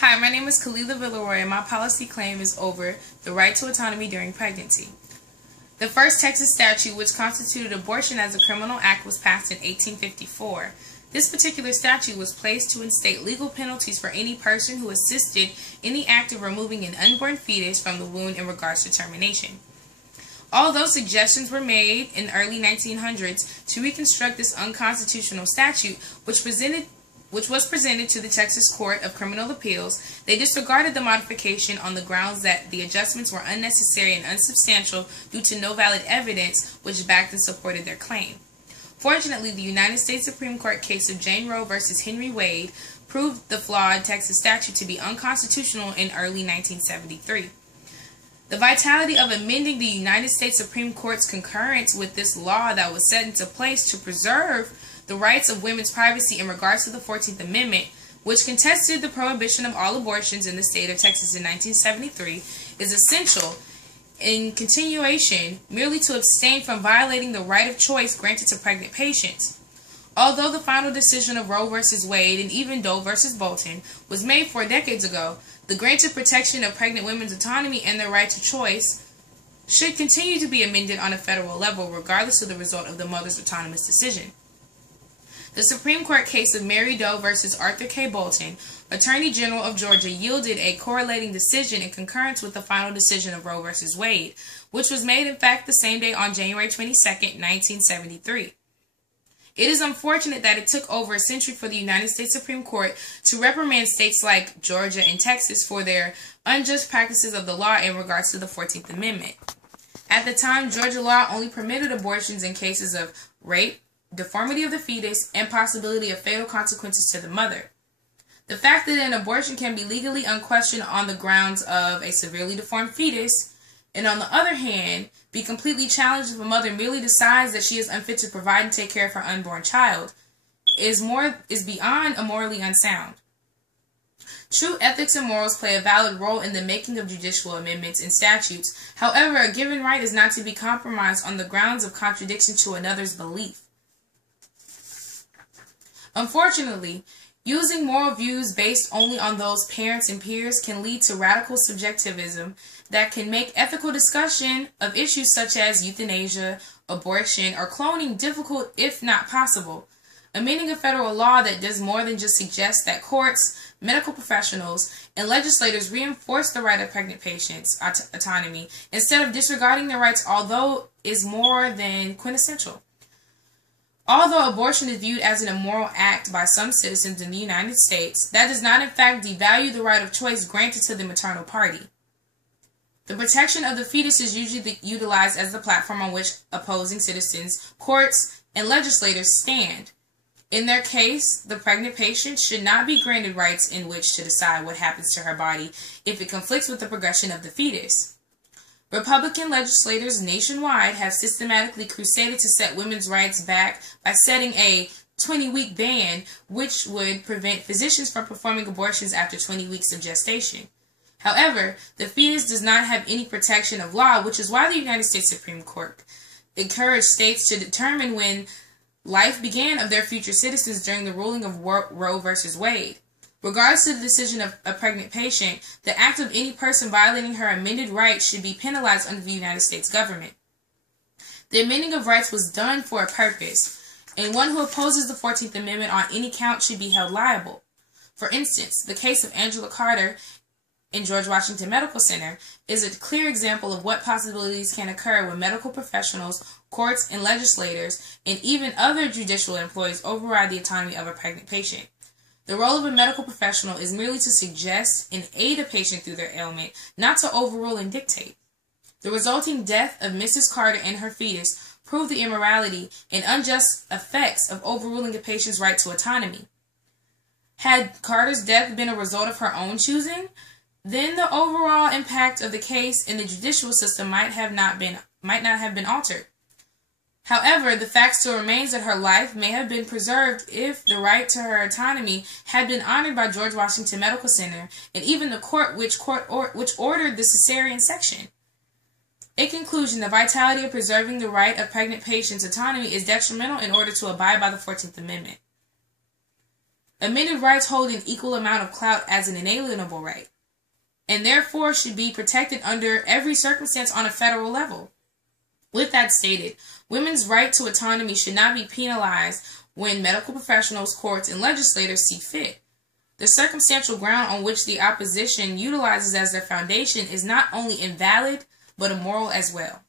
Hi, my name is Kalila Villeroy, and my policy claim is over the right to autonomy during pregnancy. The first Texas statute which constituted abortion as a criminal act was passed in 1854. This particular statute was placed to instate legal penalties for any person who assisted in the act of removing an unborn fetus from the womb in regards to termination. Although suggestions were made in the early 1900s to reconstruct this unconstitutional statute, which was presented to the Texas Court of Criminal Appeals, they disregarded the modification on the grounds that the adjustments were unnecessary and unsubstantial due to no valid evidence which backed and supported their claim. Fortunately, the United States Supreme Court case of Jane Roe versus Henry Wade proved the flawed Texas statute to be unconstitutional in early 1973. The vitality of amending the United States Supreme Court's concurrence with this law that was set into place to preserve the rights of women's privacy in regards to the 14th Amendment, which contested the prohibition of all abortions in the state of Texas in 1973, is essential in continuation merely to abstain from violating the right of choice granted to pregnant patients. Although the final decision of Roe v. Wade and even Doe v. Bolton was made 4 decades ago, the granted protection of pregnant women's autonomy and their right to choice should continue to be amended on a federal level regardless of the result of the mother's autonomous decision. The Supreme Court case of Mary Doe v. Arthur K. Bolton, Attorney General of Georgia, yielded a correlating decision in concurrence with the final decision of Roe v. Wade, which was made in fact the same day on January 22, 1973. It is unfortunate that it took over a century for the United States Supreme Court to reprimand states like Georgia and Texas for their unjust practices of the law in regards to the 14th Amendment. At the time, Georgia law only permitted abortions in cases of rape, deformity of the fetus, and possibility of fatal consequences to the mother. The fact that an abortion can be legally unquestioned on the grounds of a severely deformed fetus, and on the other hand, be completely challenged if a mother merely decides that she is unfit to provide and take care of her unborn child, is beyond morally unsound. True ethics and morals play a valid role in the making of judicial amendments and statutes. However, a given right is not to be compromised on the grounds of contradiction to another's belief. Unfortunately, using moral views based only on those parents and peers can lead to radical subjectivism that can make ethical discussion of issues such as euthanasia, abortion, or cloning difficult, if not possible. Amending a federal law that does more than just suggest that courts, medical professionals, and legislators reinforce the right of pregnant patients' autonomy instead of disregarding their rights, although is more than quintessential. Although abortion is viewed as an immoral act by some citizens in the United States, that does not in fact devalue the right of choice granted to the maternal party. The protection of the fetus is usually utilized as the platform on which opposing citizens, courts, and legislators stand. In their case, the pregnant patient should not be granted rights in which to decide what happens to her body if it conflicts with the progression of the fetus. Republican legislators nationwide have systematically crusaded to set women's rights back by setting a 20-week ban, which would prevent physicians from performing abortions after 20 weeks of gestation. However, the fetus does not have any protection of law, which is why the United States Supreme Court encouraged states to determine when life began of their future citizens during the ruling of Roe v. Wade. Regardless of the decision of a pregnant patient, the act of any person violating her amended rights should be penalized under the United States government. The amending of rights was done for a purpose, and one who opposes the 14th Amendment on any count should be held liable. For instance, the case of Angela Carter in George Washington Medical Center is a clear example of what possibilities can occur when medical professionals, courts, and legislators, and even other judicial employees override the autonomy of a pregnant patient. The role of a medical professional is merely to suggest and aid a patient through their ailment, not to overrule and dictate. The resulting death of Mrs. Carter and her fetus proved the immorality and unjust effects of overruling a patient's right to autonomy. Had Carter's death been a result of her own choosing, then the overall impact of the case in the judicial system might not have been altered. However, the fact still remains that her life may have been preserved if the right to her autonomy had been honored by George Washington Medical Center and even the court which ordered the cesarean section. In conclusion, the vitality of preserving the right of pregnant patients' autonomy is detrimental in order to abide by the 14th Amendment. Amended rights hold an equal amount of clout as an inalienable right, and therefore should be protected under every circumstance on a federal level. With that stated, women's right to autonomy should not be penalized when medical professionals, courts, and legislators see fit. The circumstantial ground on which the opposition utilizes as their foundation is not only invalid, but immoral as well.